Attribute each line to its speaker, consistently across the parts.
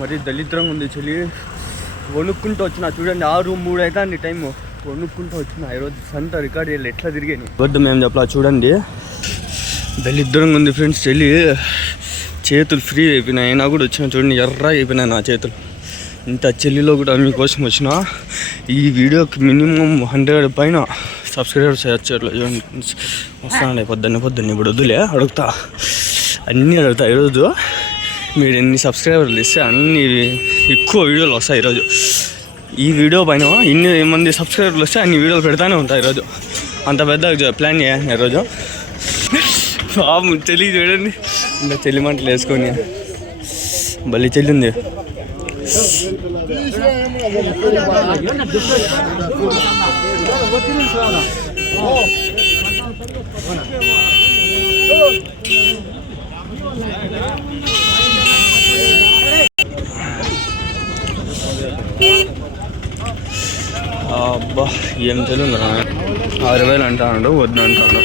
Speaker 1: మరి దళిద్రంగా ఉంది చలి వణుక్కుంటూ వచ్చిన చూడండి ఆరు మూడు అయితే అండి టైం వణుక్కుంటూ వచ్చిన. ఈరోజు సంత రికార్డ్ చేయాలి ఎట్లా తిరిగాను వద్దు మేము చెప్పలా చూడండి. దళిద్రంగా ఉంది ఫ్రెండ్స్ చలి చేతులు ఫ్రీ అయిపోయినాయి అయినా కూడా వచ్చిన చూడండి ఎర్ర అయిపోయినాయి నా చేతులు. ఇంత చెల్లిలో కూడా మీకోసం వచ్చిన. ఈ వీడియోకి మినిమం హండ్రెడ్ పైన సబ్స్క్రైబర్స్ చేయొచ్చు. వస్తానండి పొద్దున్నే పొద్దున్నే ఇప్పుడు వద్దులే అడుగుతా. అన్నీ అడుగుతా ఈరోజు. మీరు ఎన్ని సబ్స్క్రైబర్లు ఇస్తే అన్ని ఎక్కువ వీడియోలు వస్తాయి ఈరోజు. ఈ వీడియో పైన ఇన్ని మంది సబ్స్క్రైబర్లు వస్తే అన్ని వీడియోలు పెడతానే ఉంటాయి ఈరోజు. అంత పెద్ద ప్లాన్ చేయాలి ఈరోజు. బాబు చెల్లి చూడండి. ఇంకా చెల్లి మంటలు వేసుకొని. బలి చెల్లింది. అబ్బా ఏం చెల్లిందా ఆరు వేలు అంటాడు వద్దు అంటాడు.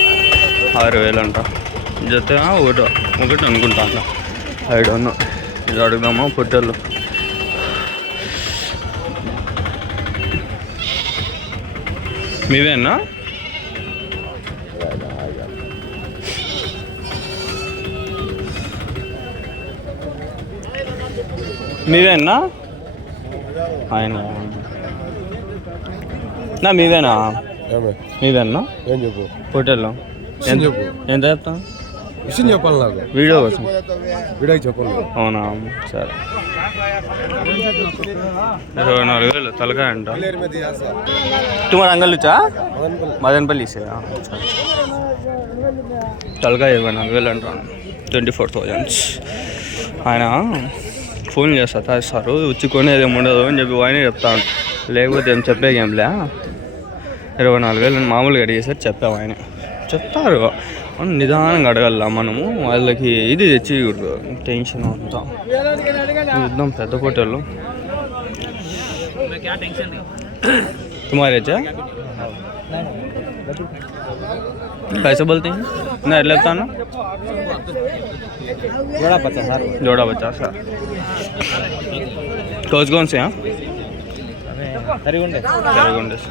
Speaker 1: ఆరు వేలు అంట. జత ఒకటి ఒకటి అనుకుంటాను ఐదు వన్ ఇది అడుగుదామా పొట్టెళ్ళు? మీవేనా మీవేనా ఆయన నా మీవేనా
Speaker 2: ఏమే?
Speaker 1: మీవేనా
Speaker 2: ఏం చెప్పు?
Speaker 1: హోటల్లో.
Speaker 2: చెప్పు.
Speaker 1: ఎంత చెప్తా
Speaker 2: విషయం చెప్పాలి నాకు.
Speaker 1: వీడియో కోసం.
Speaker 2: వీడియోకి చెప్పాలి
Speaker 1: అవునా? సరే. ఇరవై నాలుగు వేలు తలకాయ అంట. అంగళ్ళుచా మదనపల్లి. తలకాయ ఇరవై నాలుగు వేలు అంటాను ట్వంటీ ఫోర్ థౌజండ్స్. ఆయన ఫోన్ చేస్తా తాస్తారు వచ్చి కొనేది ఏమి ఉండదు అని చెప్పి ఆయన చెప్తాను లేకపోతే ఏం చెప్పేకేంలే ఇరవై నాలుగు వేలు మామూలుగా అడిగేసరి చెప్పాము ఆయన చెప్తారు మనం నిదానంగా అడగల మనము వాళ్ళకి ఇది తెచ్చికూడదు టెన్షన్ అంతా ఇద్దాం పెద్ద హోటల్ तुम्हारे चा कैसे बोलते हैं ना एट लेता ना
Speaker 2: जोड़ा पचास हजार
Speaker 1: जोड़ा पचास है कौन कौन से हैं
Speaker 2: సరిగుండే
Speaker 1: चारगुंडे से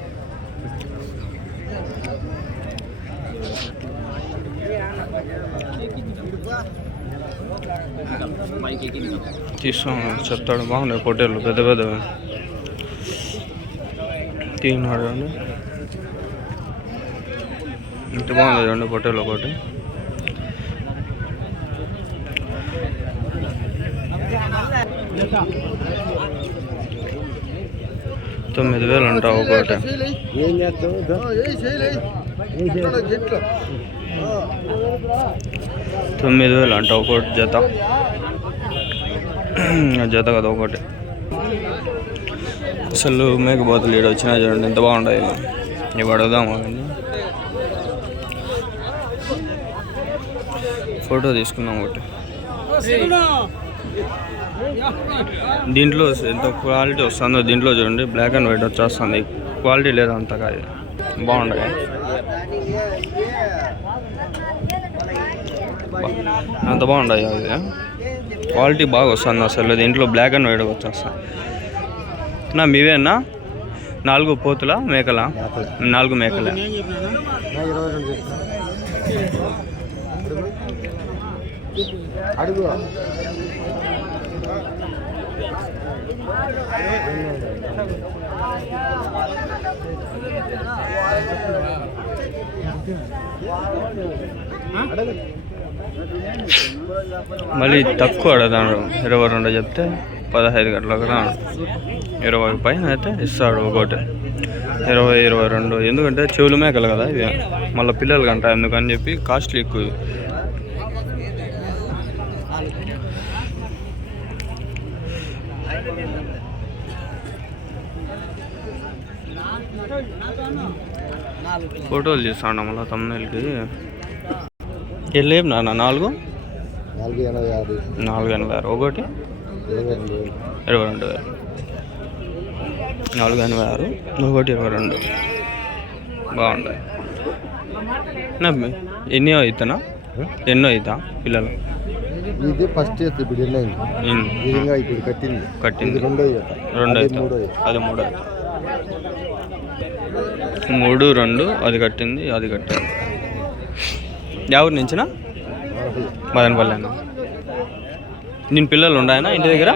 Speaker 1: తీసుకో చెప్తాడు బాగున్నాయి పొట్టేళ్ళు పెద్ద పెద్దవి. తిన్నాడు అండి ఇంత బాగుంది చూడండి పొట్టేలు ఒకటి. తొమ్మిది వేలు అంట ఒకటి.
Speaker 2: ఏం చేస్తావు?
Speaker 1: తొమ్మిది వేలు అంట ఒకటి జత. జత కదా ఒకటి. అసలు మేకపోతులు ఈడ వచ్చినా చూడండి ఎంత బాగుంటాయి. ఇవి అడుగుదాము ఫోటో తీసుకున్నాం ఒకటి. దీంట్లో ఎంత క్వాలిటీ వస్తుందో దీంట్లో చూడండి బ్లాక్ అండ్ వైట్ వచ్చేస్తుంది. క్వాలిటీ లేదు అంతగా. బాగుండగా అంత బాగుండదు అది క్వాలిటీ బాగా వస్తుంది అసలు. దీంట్లో బ్లాక్ అండ్ వైట్ వచ్చేస్తా. నా మీవేనా నాలుగు పోతుల మేకల? నాలుగు మేకలే.
Speaker 2: అడుగు.
Speaker 1: మళ్ళీ తక్కువ అడదాడు ఇరవై రెండు చెప్తే పదహైదు గంటలకు రాడు ఇరవై పైన అయితే ఇస్తాడు ఒకటి ఇరవై ఇరవై రెండు. ఎందుకంటే చెవులు మేకలు కదా ఇవి. మళ్ళీ పిల్లలు కంట ఎందుకని చెప్పి కాస్ట్లీ ఎక్కువ ఫోటోలు తీస్తాను మళ్ళీ తమ్ముళ్ళకి వెళ్ళేం నాన్న? నాలుగు?
Speaker 2: నాలుగు ఎనభై యాభై
Speaker 1: నాలుగు ఎనభై ఆరు. ఒకటి?
Speaker 2: ఇరవై రెండు వేలు.
Speaker 1: నాలుగు ఎనభై ఆరు. ఒకటి ఇరవై రెండు. బాగుంటాయి ఎన్నో అవుతానా? ఎన్నో అవుతా పిల్లలు?
Speaker 2: ఇది ఫస్ట్ ఇయర్ ఇప్పుడు ఎన్ని? ఇంకా ఇప్పుడు కట్టింది.
Speaker 1: కట్టింది.
Speaker 2: రెండో.
Speaker 1: రెండు
Speaker 2: మూడో.
Speaker 1: అది మూడు మూడు రెండు అది కట్టింది అది కట్టింది. ఎవరి నుంచినా. మదనపల్లి నేను పిల్లలు ఉన్నాయనా ఇంటి దగ్గర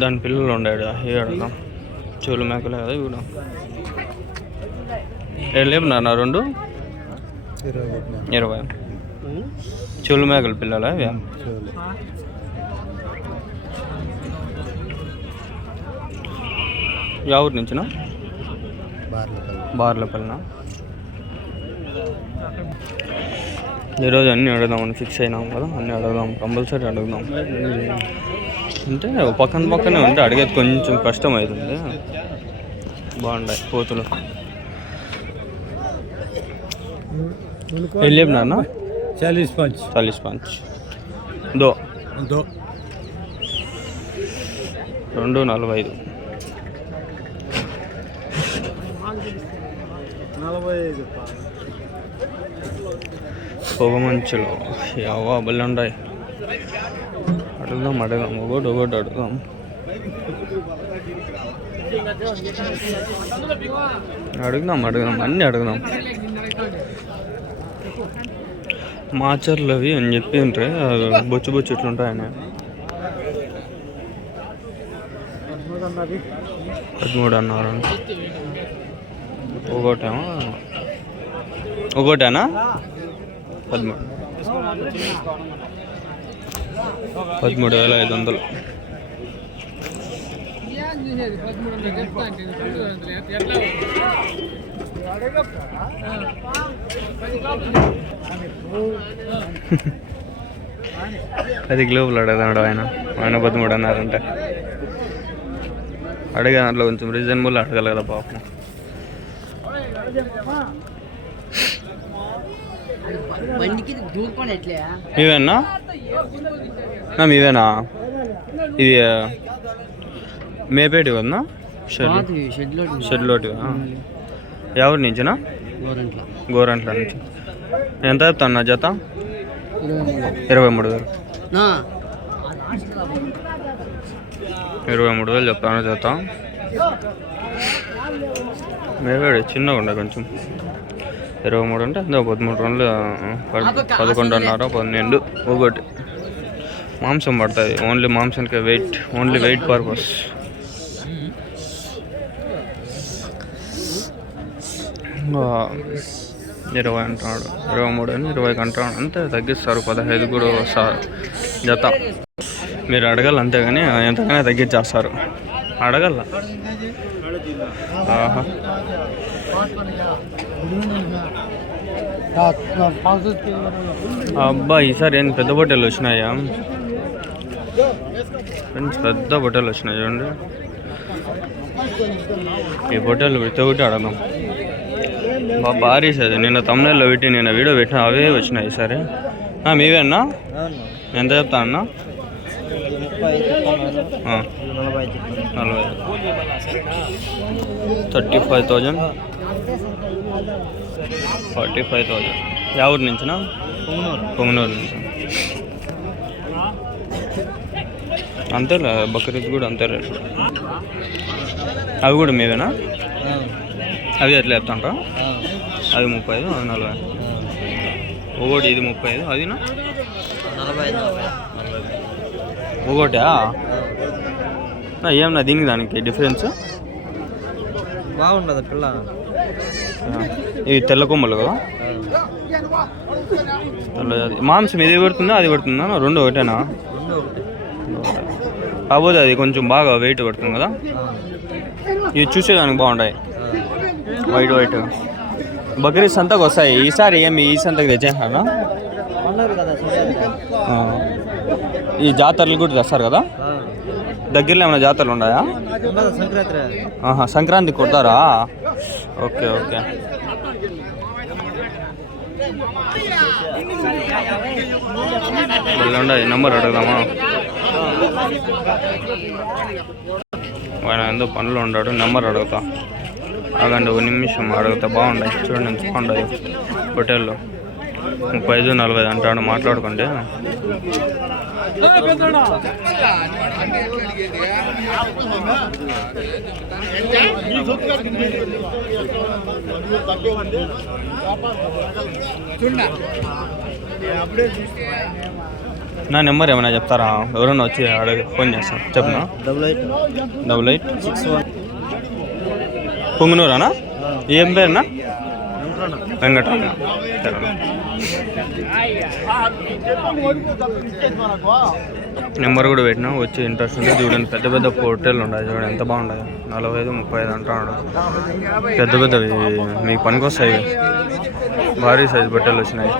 Speaker 1: దాని పిల్లలు ఉండాడు ఏడదాం చెవులు మేకలే కదా ఇవిడ లేవు నాన్న రెండు
Speaker 2: ఇరవై
Speaker 1: చెవులు మేకల పిల్లలా ఇవి
Speaker 2: చూడు.
Speaker 1: ఎవరి నుంచినా
Speaker 2: బార్లపల్లి.
Speaker 1: బార్లపల్లిన ఈరోజు అన్నీ అడుగుదామని ఫిక్స్ అయినాం కదా అన్నీ అడుగుదాం కంపల్సరీ అడుగుదాం అంటే పక్కన పక్కనే ఉంటే అడిగేది కొంచెం కష్టం అవుతుంది బాగుంటాయి కోతులు వెళ్ళేపు నాన్న
Speaker 2: చాలీస్ పంచ్
Speaker 1: చాలీస్ పంచ్ దో
Speaker 2: దో
Speaker 1: రెండు నలభై ఐదు
Speaker 2: పొగమంచులో.
Speaker 1: పొగ యావా బళ్ళు అడుగుదాం అడుగుదాం. ఒకటి ఒకటి అడుగుదాం. అడుగుదాం అడుగుదాం. అన్నీ అడుగుదాం. మాచర్లు అవి అని చెప్పి ఉంటే బొచ్చు బొచ్చు ఇట్లుంటాయని పదమూడు అన్నారు. ఒకటేమో ఒకటేనా పదమూడు పదమూడు వేల ఐదు వందలు పది కిలోపులు అడగదాడు ఆయన. ఆయన పదమూడు అన్నారంటే అడిగే దాంట్లో కొంచెం రీజనబుల్ అడగాలి కదా పాపం.
Speaker 3: ఎట్లే
Speaker 1: మీవేనా నా మీవేనా? ఇది మేపేటి కదనా షెడ్.
Speaker 3: షెడ్లో
Speaker 1: షెడ్లోటి ఎవరి నుంచినా?
Speaker 3: గోరంట్ల.
Speaker 1: నుంచి. ఎంత చెప్తాను నా జత?
Speaker 3: ఇరవై మూడు
Speaker 1: వేలు. ఇరవై మూడు వేలు చెప్తాను జత. మేపేడి చిన్నగా ఉండే కొంచెం. ఇరవై మూడు అంటే అదే పదమూడు రోజులు పద- పదకొండున్నర పన్నెండు ఒకటి. మాంసం పడుతుంది ఓన్లీ మాంసానికి వెయిట్ ఓన్లీ వెయిట్ పర్పస్ ఇరవై అంటున్నాడు ఇరవై మూడు అని ఇరవైకి అంటున్నాడు అంతే తగ్గిస్తారు పదహైదు కూడా వస్తారు జత. మీరు అడగాలి అంతేగాని ఎంతగానే తగ్గించేస్తారు. అడగల అబ్బా ఈసారి ఏంది పెద్ద బొట్టెలు వచ్చినాయా? ఫ్రెండ్స్ పెద్ద బొట్టెలు వచ్చినాయి చూడండి. ఈ బొట్టెలు ప్రతి ఒకటి అడగం. బా భారీ సైజు నిన్న తమిళలో పెట్టి నిన్న వీడియో పెట్టిన అవే వచ్చినాయి సరే మీవేనా? ఎంత చెప్తా అన్న
Speaker 2: ముప్పై నలభై
Speaker 1: నలభై thirty five thousand forty five thousand. Yeah ఊరు నుంచినా? పొంగనూరు నుంచి? అంతేలే బక్రీద్ కూడా అంతే రేటు. అవి కూడా మీవేనా అవి ఎట్లా చెప్తాంట అవి ముప్పై ఐదు అవి నలభై. ఒకటి ఇది ముప్పై ఐదు అదినా?
Speaker 2: నలభై ఐదు.
Speaker 1: ఒకటా నా ఏమన్నా దీనికి దానికి డిఫరెన్స్
Speaker 2: బాగుండదు పిల్ల.
Speaker 1: ఇవి తెల్ల కొమ్మలు కదా? మాంసం ఇది పడుతుందా అది పడుతుందా రెండు ఒకటేనా? కాకపోతే అది కొంచెం బాగా వెయిట్ పడుతుంది కదా? ఇవి చూసేదానికి బాగుంటాయి. వైట్ వైట్ బక్రీద్ సంతకు వస్తాయి. ఈసారి ఏమి ఈ సంతకు
Speaker 2: కదా
Speaker 1: ఈ జాతరలు కూడా తెస్తారు కదా? దగ్గరలో ఏమైనా జాతరలు ఉన్నాయా?
Speaker 2: సంక్రాంతి?
Speaker 1: ఆహా సంక్రాంతి కొడతారా? Okay okay. మళ్ళీ ఉండే నెంబర్ అడుగుదామా? ఆయన ఎంతో పనులు ఉన్నాడు నెంబర్ అడుగుతా. ఆగండి ఒక నిమిషం అడుగుతా బాగుంటాయి చూడండి ఎంత బాగుంటాయి హోటల్లో. ముప్పై ఐదు నలభై ఐదు అంటాడు మాట్లాడుకుంటే నా నెంబర్ ఏమైనా చెప్తారా? ఎవరైనా వచ్చి అడగ ఫోన్ చేస్తాను. చెప్పనా?
Speaker 2: Double eight.
Speaker 1: Double eight.
Speaker 2: Six one.
Speaker 1: పొంగునూరానా? ఏం పేరునా? వెంకటరమణ. నెంబర్ కూడా పెట్టినా వచ్చి ఇంట్రెస్ట్ ఉంది. చూడండి పెద్ద పెద్ద హోటల్ ఉన్నాయి. చూడండి ఎంత బాగుండదు నలభై ఐదు ముప్పై ఐదు అంటాడు పెద్ద పెద్దవి. మీకు పనికొస్తాయి భారీ సైజు బట్టలు వచ్చినాయి.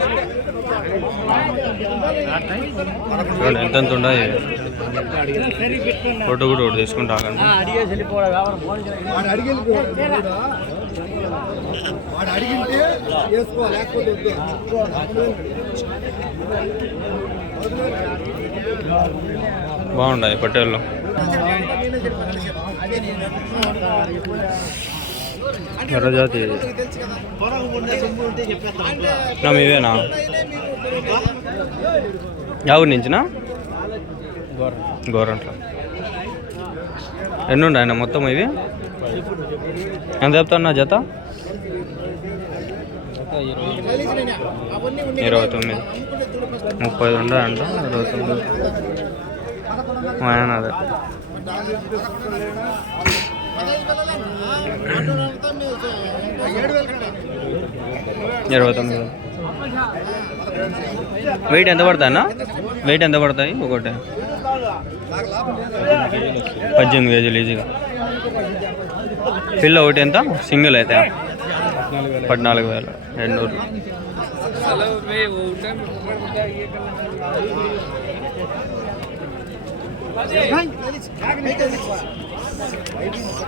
Speaker 1: చూడండి ఎంతెంత ఎంత ఉన్నాయి. ఫోటో కూడా ఒకటి తీసుకుంటా బాగున్నాయి పట్టేళ్ళు ఎర్రజాతి. నా మీవేనా ఎవరి నుంచినా? గోరంట్ల ఎన్ని ఉన్నాయి మొత్తం ఇవి? ఎంత చెప్తాను జత? ఇరవై తొమ్మిది. ముప్పై ఉన్నాయంట ఇరవై తొమ్మిది. ఆయన అదే. ఇరవై తొమ్మిది వెయిట్ ఎంత పడతాయన్నా? వెయిట్ ఎంత పడతాయి ఒకటి? పద్దెనిమిది కేజీలు ఈజీగా. పిల్ల ఒకటి ఎంత? సింగిల్ అయితే. పద్నాలుగు వేలు. ఎన్నూరు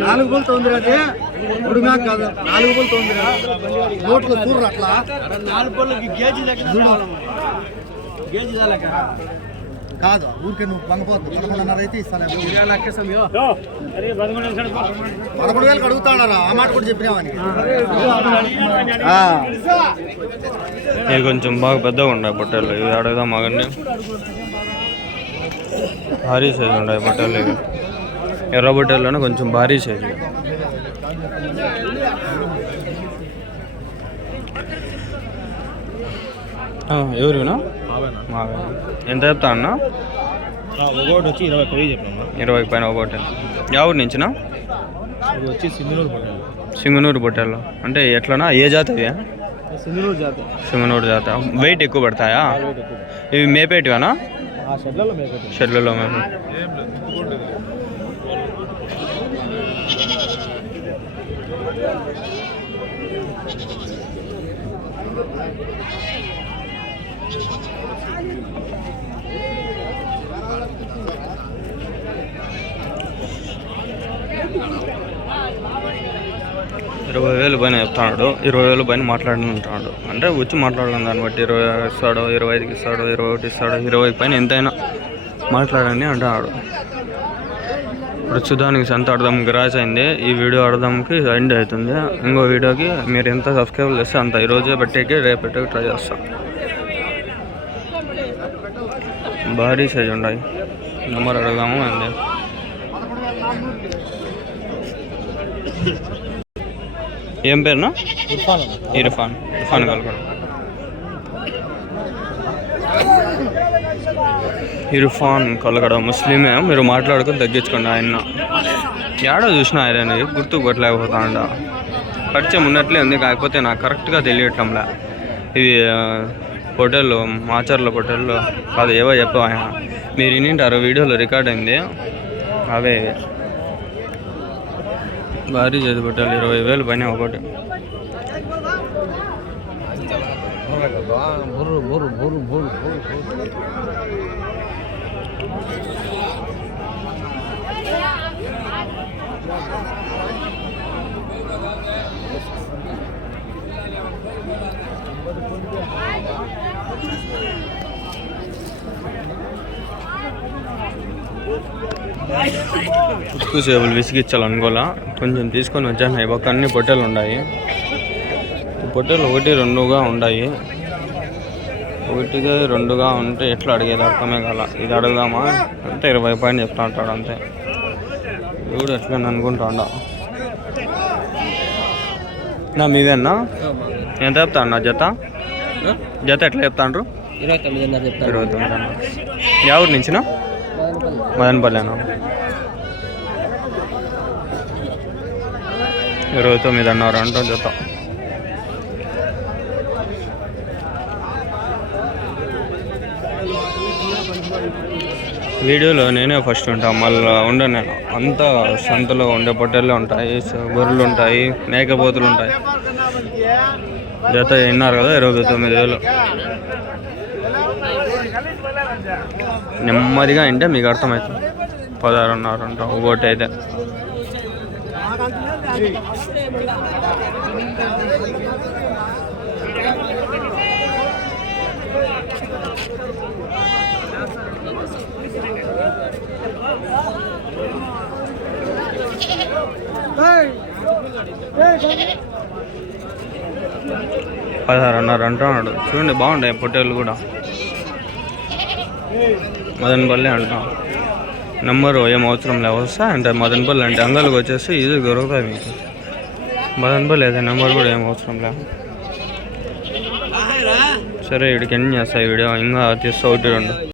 Speaker 2: నాలుగు బోల్ తొందర అది ఉడుగా కాదు నాలుగు బోల్ తొందర నోట్లు చూడరు అట్లా నాలుగు బోళ్ళకి గేజీ గేజీ కాదు ఊరికే నువ్వు బంగపోద్దు పదకొండున్నర అయితే ఇస్తాను. పదకొండు వేలకు అడుగుతాడారా ఆ మాట కూడా చెప్పినావని
Speaker 1: ఇవి కొంచెం బాగా పెద్దగా ఉండే బట్టలు. ఇవి అడగదా మగండి భారీ సైజు ఉన్నాయి బట్టలు ఇవి. ఎర్ర బట్టల్లోనే కొంచెం భారీ సైజు. ఎవరునా మావే ఎంత చెప్తా అన్న?
Speaker 2: ఒకటి వచ్చి ఇరవై పది చెప్పినా
Speaker 1: ఇరవై పైన ఒకటి. ఎవరి నుంచినా?
Speaker 2: ఇది వచ్చి
Speaker 1: సింగనూరు బట్టలు అంటే ఎట్లనా? ఏ జాతి ఇవి
Speaker 2: సింధునూరు జాత
Speaker 1: సింగనూరు జాత వెయిట్ ఎక్కువ పడతాయా? ఇవి మేపేటివేనా?
Speaker 2: షెడ్లలో మేకటి
Speaker 1: షెడ్లలో మేము ఇరవై వేలు పైన చెప్తాడు. ఇరవై వేలు పైన మాట్లాడుతుంటాడు అంటే వచ్చి మాట్లాడడం దాన్ని బట్టి ఇరవై ఇస్తాడు ఇరవై ఐదుకి ఇస్తాడు ఇరవై ఒకటి ఇస్తాడు ఇరవై పైన ఎంతైనా మాట్లాడని అంటున్నాడు ప్రస్తుతానికి సంత అర్థం గ్రాస్ అయింది ఈ వీడియో అర్థంకి ఎండ్ అవుతుంది. ఇంకో వీడియోకి మీరు ఎంత సబ్స్క్రైబ్ చేస్తే అంత ఈరోజే పెట్టేకి రేపు పెట్టేకి ట్రై చేస్తాం. భారీ సైజ్ ఉన్నాయి నెంబర్ అడగాము అండి ఏం పేరునా
Speaker 2: ఇర్ఫాన్
Speaker 1: ఇర్ఫాన్. ఇర్ఫాన్ కలకడ ఇర్ఫాన్ కలకడ ముస్లిమే. మీరు మాట్లాడుకొని తగ్గించుకోండి ఆయన. ఏడో చూసిన ఆయన గుర్తు కొట్టలేకపోతా అంట పరిచయం ఉన్నట్లే ఉంది కాకపోతే నాకు కరెక్ట్గా తెలియటంలే ఆ, హోటల్లో మాచర్ల హోటల్లో. కాదు ఏవో చెప్పావు ఆయన. మీరు వినింటారు వీడియోలో రికార్డ్ అయింది. అవే. ఇవే. భారీ చేతి పెట్టాలి ఇరవై వేలు పైన ఒకటి
Speaker 3: బుర్రు బుర్రు బుర్రు బుర్రు
Speaker 1: ఉక్కు సేవలు విసిగించాలనుకోలా కొంచెం తీసుకొని వచ్చాను. ఈ పక్క అన్ని పొట్టెలు ఉన్నాయి పొట్టెలు ఒకటి రెండుగా ఉన్నాయి ఒకటిగా రెండుగా ఉంటే ఎట్లా అడిగేది? అర్థమే కాల. ఇది అడుగుదామా? అంటే ఇరవై పైన చెప్తా ఉంటాడు అంతే. ఇప్పుడు ఎట్లా అనుకుంటాడా. నా మీదేనా? ఎంత చెప్తా నా జత? జత ఎట్లా చెప్తాండ్రు?
Speaker 3: ఇరవై తొమ్మిదిన్నర చెప్తాను
Speaker 1: ఇరవై తొమ్మిది ఎవరి నుంచినా? మదనపల్లినా? ఇరవై తొమ్మిది అన్నారు అంటాం జత వీడియోలో నేనే ఫస్ట్ ఉంటా. మళ్ళీ ఉండను నేను. అంతా సంతలో ఉండే పొట్టెళ్ళే ఉంటాయి గొర్రెలు ఉంటాయి మేకపోతులు ఉంటాయి. జత విన్నారు కదా ఇరవై తొమ్మిది వేలు. నెమ్మదిగా అంటే మీకు అర్థమవుతుంది. పదహారున్నర అంట ఒకటి అయితే. పదహారున్నర అంటున్నాడు చూడండి బాగుంటాయి పొట్టేళ్ళు కూడా. మదనపల్లి అంటాం. నెంబరు ఏం అవసరం లేవస్తా వస్తా అంటే మదనపల్లి అంటే అంగళ్ళకి వచ్చేసి ఇది దొరుకుతాయి మీకు. మదనపల్లి అయితే నెంబర్ కూడా ఏం అవసరం లే. సరే వీడికి ఎన్ని చేస్తాయి వీడియో ఇంకా తీస్తా ఒకటి రెండు.